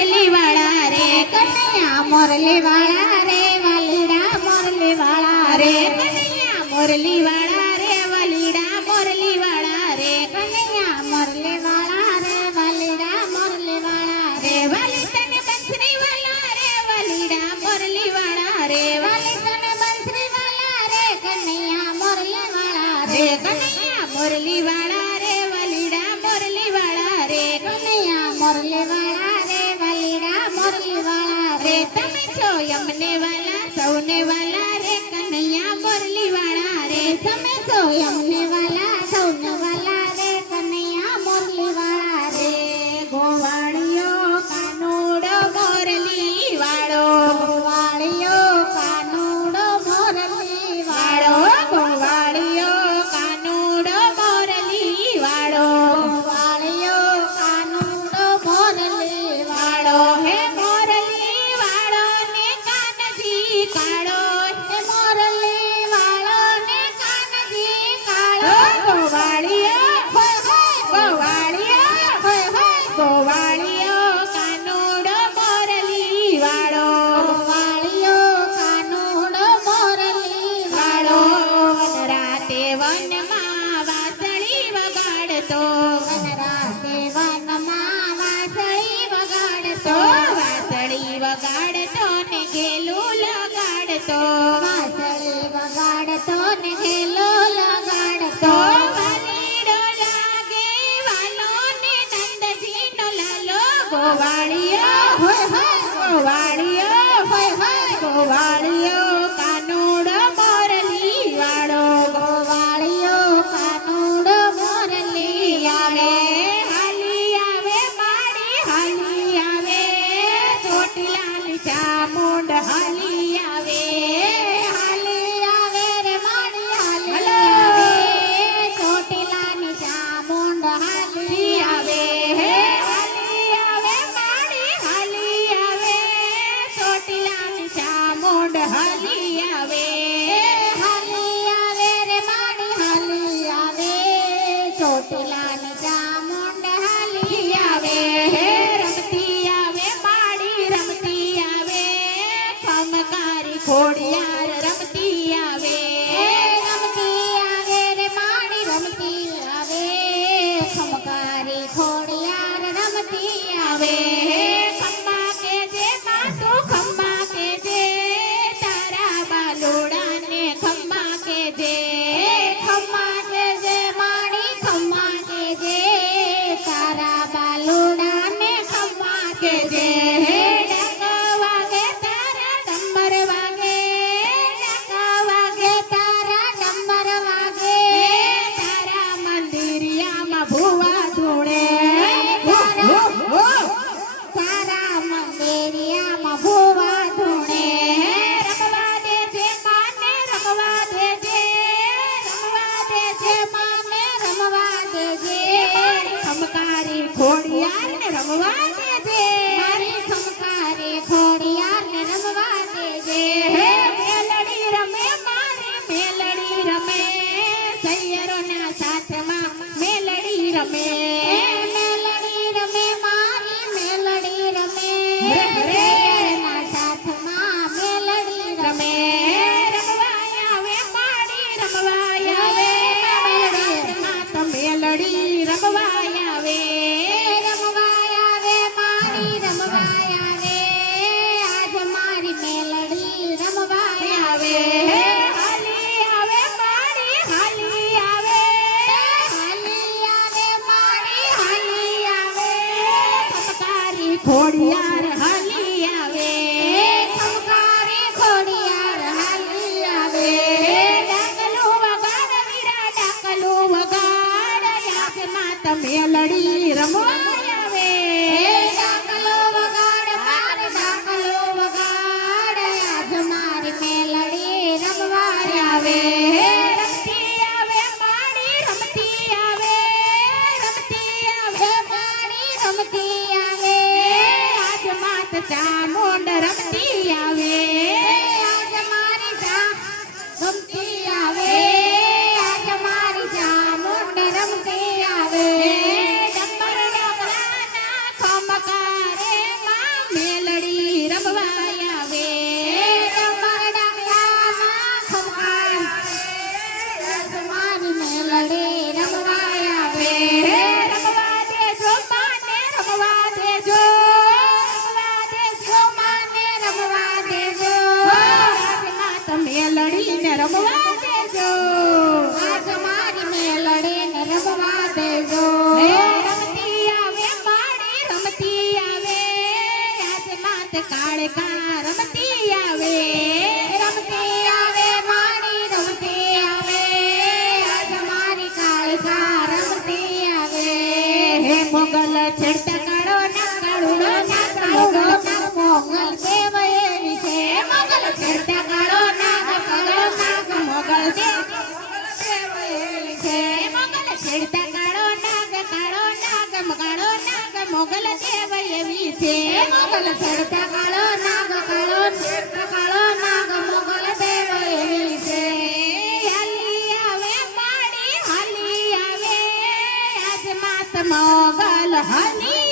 મોરલી વાળા રે કનૈયા મોરલી વાળા રે વાલીડા મોરલી વાળા રે કનૈયા મોરલી વાળા રે વાલીડા મોરલી વાળા રે કનૈયા મોરલી વાળા રે વાલીડા મોરલી વાળા રે વાલી તને બંસરી વાળા રે વાલીડા મોરલી વાળા રે વાલી તને બંસરી વાળા રે કનૈયા મોરલી વાળા રે કનૈયા મોરલી વાળા રે વાલીડા મોરલી વાળા રે કનૈયા મોરલી વાળા રે વાલીડા મોરલી વાળા રે તમે છો યમને વાલા સૌને વાલા રે કનૈયા મોરલી વાળા રે તમે છો યમને વાલા સૌને વાલા રે કનૈયા મોરલી વાળા રે ગોવાળિયો કાનુડો મોરલી વાળો ગોવાળિયો કાનુડો મોરલી વાળો ગોવાળિયો કાનુડો મોરલી વાળો ગોવાળિયો કાનુડો મોરલી વાળો હે મોરલી વાળો ને કાનજી કાળો હે મોરલી વાળો ને કાનજી કાળો ગોવાળિયો ગોવાળિયો ગોવાળિયો કાનુડો મોરલી વાળો ગોવાળિયો કાનુડો મોરલી વાળો વનરાતે વનમાં વાસળી વગાડતો વનરાતે વનમાં વાસળી વગાડતો વાસળી વગાડતો ને ઘેલું લગાડતો વાસળી વગાડતો ને ઘેલું લગાડતો વાલીડો લાગે વાલો ને નંદજીનો લાલો ગોવાળિયો હોય હોય ગોવાળિયો હોય હોય ગોવાળિયો કાનુડો મોરલી વાળો ગોવાળિયો કાનુડો મોરલી આવે હાલી આવે માડી હાલી આવે ચોટીલાની ચામુંડ હાલી આવે રે માડી હાલી આવે ચોટીલાની ચામુંડ હાલી આવે હાલી આવે માડી હાલી આવે ચોટીલાની ચામુંડ હાલી આવે રે માડી હાલી આવે ચોટીલાની ચામુંડ હાલી આવે રમતી આવે માડી રમતી આવે ખમકારી ખોડિયાર રમતી આવે રે માડી રમતી આવે ખમકારી ખોડિયાર રમતી આવે ખમ્મા કે જે માતું ખમ્મા કે જે તારા બાલુડાને ખમ્મા કે જે માડી ખમ્મા કે જે તારા બાલુડાને ખમ્મા કે જે ડંગ વાગે તારા ડંબર વાગે ડંગ વાગે તારા ડંબર વાગે તારા મંદિરિયામાં ભુવા ધૂળે તારા મંદિરિયામાં ભુવા ધૂળે રમવા દેજે માને રમવા દેજે માને રમવા દેજે ખમકારી ખોડિયારને રમવા દેજે મારી ખમકારી ખોડિયારને રમવા દેજે મેલડી રમે મારી મેલડી રમે સૈયરોના સાથમાં મેલડી રમે મારી મેલડી રમે સૈયરોના સાથમાં મેલડી રમે રમવાય આવે માડી રમવાય આવે રાતમાં તો મેલડી રમવાય આવે મારી રમવાય આવે આજ મારી મેલડી રમવાય આવે હાલી આવે માડી હાલી આવે માડી હાલી આવે ખમકારી ખોડિયાર હાલી આવે ખમકારી ખોડિયાર હાલી આવે ડાકલું વગાડ વીરા ડાકલું વગાડ યાદમાં તો મેલડી રમવાય આવે ડાકલો વગાડ મારે ડાકલો વગાડ આજ મારી મેલડી રમવાય આવે રમતી આવે માડી રમતી આવે માડી રમતી આવે આજ માત ચામુંડ રમતી આવે આજ મારી રમતી આવે આજ મારી ચામુંડ રમતી આવે ડંબર ડમરાના ખમકારે માં રમવા દેજો આજ મારી મેલડીને રમવા દેજો રમતી આવે માડી રમતી આવે આજ માત કાળકા રમતી આવે માડી રમતી આવે આજ મારી કાળકા રમતી આવે હે મોગલ છેડતા કાળો ના કાળુડો ના કાળુડો ના મોગલ દેવ એવી છે મોગલ છેડતા કાળો ના કાળો નાગ મોગલ દેવ એવી છે મોગલ છેડતા કાળો નાગ મોગલ દેવ એવી છે મોગલ છેડતા કાળો નાગ મોગલ દેવ એવી છે હાલી આવે માડી હાલી આવે આજ માત મોગલ હાલી